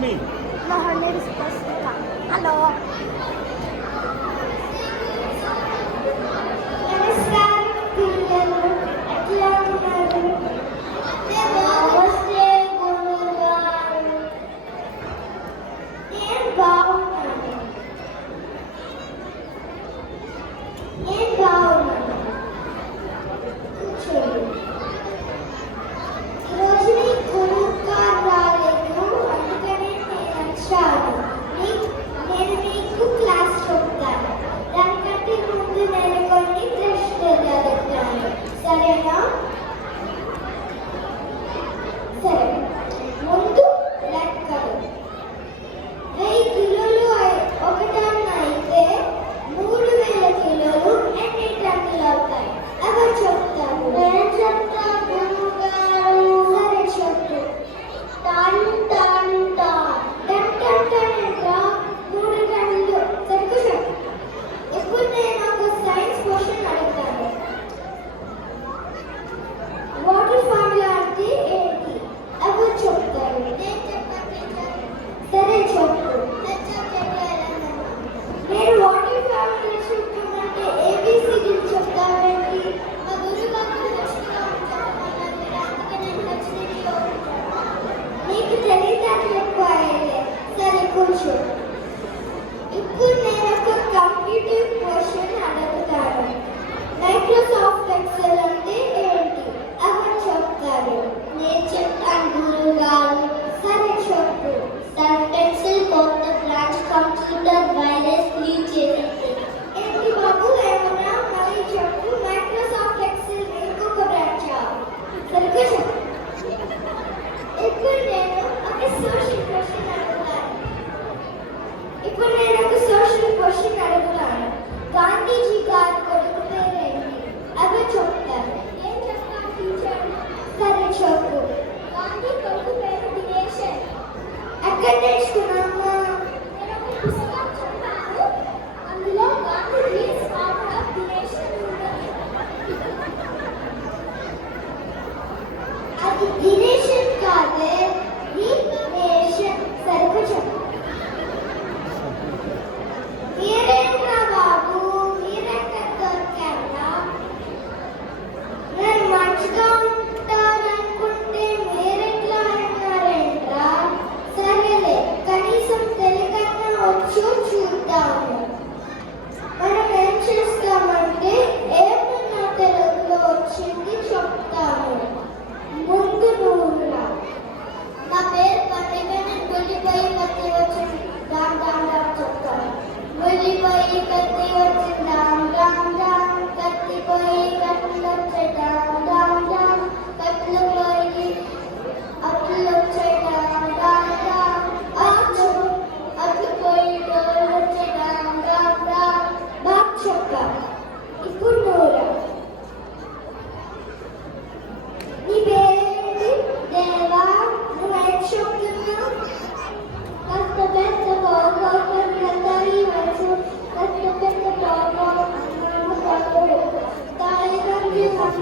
me. 是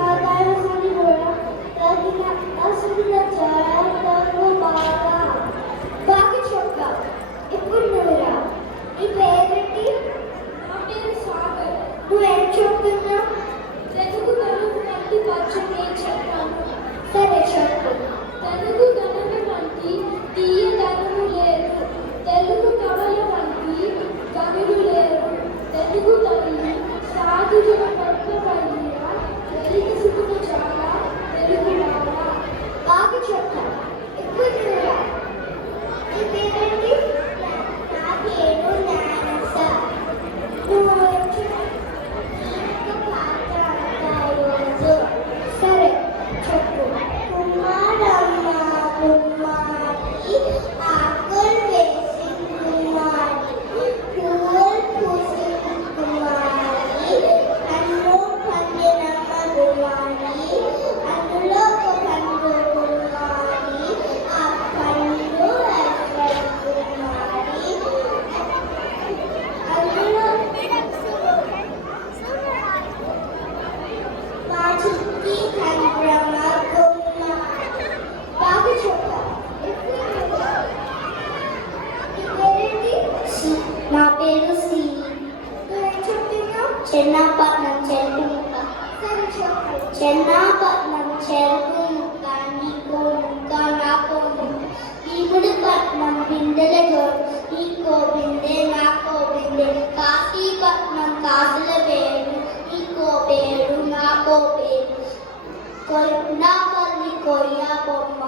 Chinnapatnam చెరుకు ముక్క చిన్నపట్నం చెరుకు ముక్క నీకో ముక్క నాకో ముక్క భీముడి పట్నం బిందెల జోడు నీకో బిందె నాకో బిందె కాశీపట్నం కాసుల పేరు నీకో పేరు నాకో పేరు కొరియాపల్లి కొరియా బొమ్మ